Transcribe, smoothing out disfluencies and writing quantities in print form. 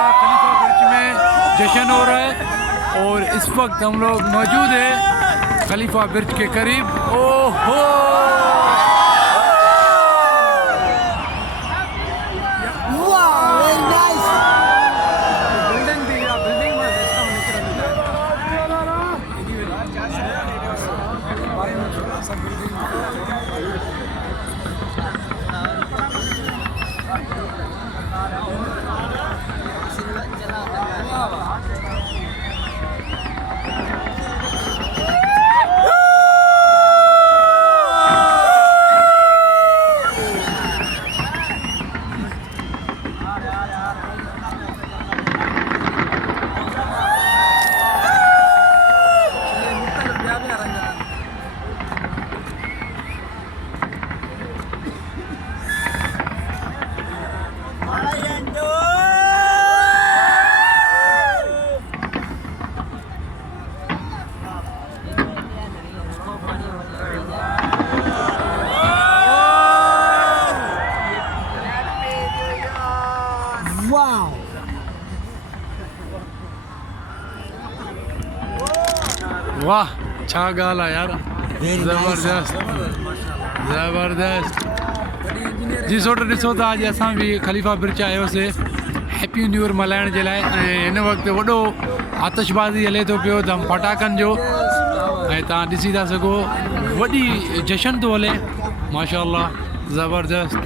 माशाल्लाह खलीफा ब्रिज में जश्न हो रहा है और इस वक्त हम लोग मौजूद है खलीफा ब्रिज के करीब। ओहो वाह छा ॻाल्हि आहे यार, ज़बरदस्त ज़बरदस्त। जी सोट ॾिसो था अॼु असां बि खलीफा ब्रिज आयोसीं हैप्पी न्यू ईयर मल्हाइण जे लाइ ऐं हिन वक़्तु वॾो आतिशबाज़ी हले थो पियो दम पटाखनि जो ऐं तव्हां ॾिसी था सघो वॾी जशन थो हले माशाअल्लाह ज़बरदस्त।